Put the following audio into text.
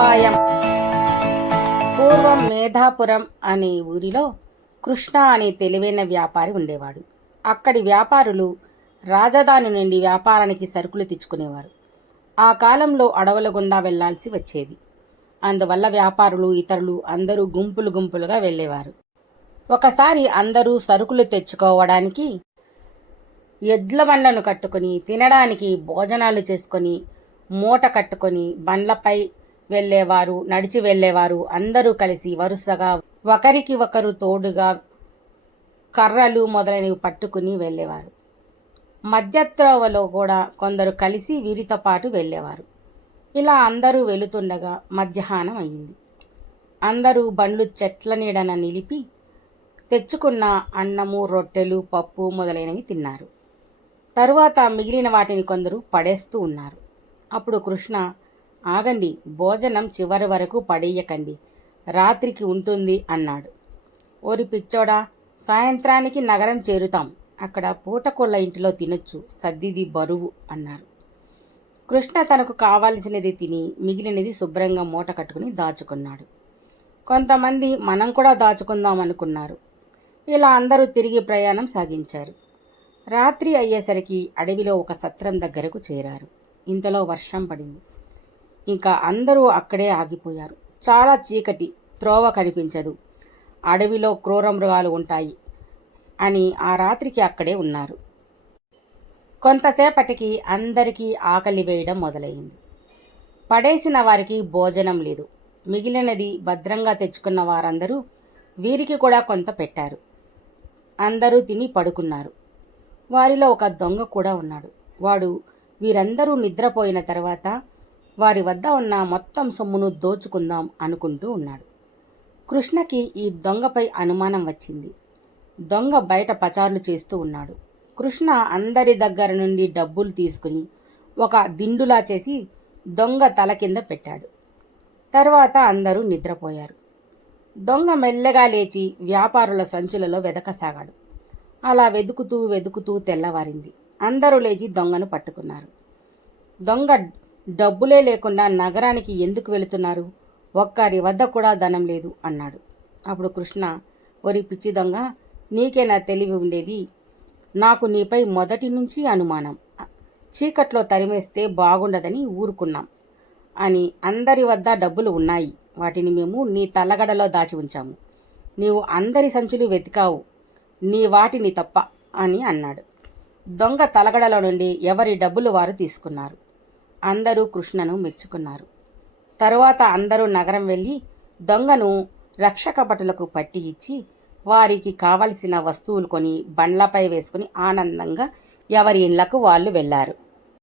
ఉపాయం పూర్వం మేధాపురం అనే ఊరిలో కృష్ణ అనే తెలివైన వ్యాపారి ఉండేవాడు. అక్కడి వ్యాపారులు రాజధాని నుండి వ్యాపారానికి సరుకులు తెచ్చుకునేవారు. ఆ కాలంలో అడవుల గుండా వెళ్ళాల్సి వచ్చేది. అందువల్ల వ్యాపారులు ఇతరులు అందరూ గుంపులు గుంపులుగా వెళ్ళేవారు ఒకసారి అందరూ సరుకులు తెచ్చుకోవడానికి ఎడ్ల బండ్లను కట్టుకొని తినడానికి భోజనాలు చేసుకొని మూట కట్టుకొని బండ్లపై వెళ్ళేవారు నడిచి వెళ్ళేవారు. అందరూ కలిసి వరుసగా ఒకరికి ఒకరు తోడుగా కర్రలు మొదలైనవి పట్టుకుని వెళ్ళేవారు. మధ్యత్రోవలో కూడా కొందరు కలిసి వీరితో పాటు వెళ్ళేవారు. ఇలా అందరూ వెళుతుండగా మధ్యాహ్నం అయింది. అందరూ బండ్లు చెట్ల నీడన నిలిపి తెచ్చుకున్న అన్నము రొట్టెలు పప్పు మొదలైనవి తిన్నారు. తరువాత మిగిలిన వాటిని కొందరు పడేస్తూ ఉన్నారు. అప్పుడు కృష్ణ ఆగండి భోజనం చివరి వరకు పడేయకండి. రాత్రికి ఉంటుంది అన్నాడు. ఓరి పిచ్చోడా సాయంత్రానికి నగరం చేరుతాం. అక్కడ పూటకొల్ల ఇంటిలో తినొచ్చు సద్దిది బరువు అన్నారు. కృష్ణ తనకు కావాల్సినది తిని మిగిలినది శుభ్రంగా మూట కట్టుకుని దాచుకున్నాడు. కొంతమంది మనం కూడా దాచుకుందాం అనుకున్నారు. ఇలా అందరూ తిరిగి ప్రయాణం సాగించారు. రాత్రి అయ్యేసరికి అడవిలో ఒక సత్రం దగ్గరకు చేరారు. ఇంతలో వర్షం పడింది. ఇంకా అందరూ అక్కడే ఆగిపోయారు. చాలా చీకటి త్రోవ కనిపించదు. అడవిలో క్రూర మృగాలు ఉంటాయి అని ఆ రాత్రికి అక్కడే ఉన్నారు. కొంతసేపటికి అందరికీ ఆకలి వేయడం మొదలైంది. పడేసిన వారికి భోజనం లేదు. మిగిలినది భద్రంగా తెచ్చుకున్న వారందరూ వీరికి కూడా కొంత పెట్టారు. అందరూ తిని పడుకున్నారు. వారిలో ఒక దొంగ కూడా ఉన్నాడు. వాడు వీరందరూ నిద్రపోయిన తర్వాత వారి వద్ద ఉన్న మొత్తం సొమ్మును దోచుకుందాం అనుకుంటూ ఉన్నాడు. కృష్ణకి ఈ దొంగపై అనుమానం వచ్చింది. దొంగ బయట పచార్లు చేస్తూ ఉన్నాడు. కృష్ణ అందరి దగ్గర నుండి డబ్బులు తీసుకుని ఒక దిండులా చేసి దొంగ తల కింద పెట్టాడు. తర్వాత అందరూ నిద్రపోయారు. దొంగ మెల్లగా లేచి వ్యాపారుల సంచులలో వెదకసాగాడు. అలా వెతుకుతూ వెతుకుతూ తెల్లవారింది. అందరూ లేచి దొంగను పట్టుకున్నారు. దొంగ డబ్బులే లేకుండా నగరానికి ఎందుకు వెళుతున్నారు? ఒక్కరి వద్ద కూడా ధనం లేదు అన్నాడు. అప్పుడు కృష్ణ ఒరి పిచ్చి దొంగ నీకేనా తెలివి ఉండేది? నాకు నీపై మొదటి నుంచి అనుమానం. చీకట్లో తరిమేస్తే బాగుండదని ఊరుకున్నాం అని అందరి వద్ద డబ్బులు ఉన్నాయి. వాటిని మేము నీ తల్లగడలో దాచి ఉంచాము. నీవు అందరి సంచులు వెతికావు. నీ వాటిని తప్ప అని అన్నాడు. దొంగ తలగడలో నుండి ఎవరి డబ్బులు వారు తీసుకున్నారు? అందరూ కృష్ణను మెచ్చుకున్నారు. తరువాత అందరూ నగరం వెళ్ళి దొంగను రక్షకపటులకు పట్టి ఇచ్చి వారికి కావలసిన వస్తువులు కొని బండ్లపై వేసుకుని ఆనందంగా ఎవరి ఇళ్ళకు వాళ్ళు వెళ్ళారు.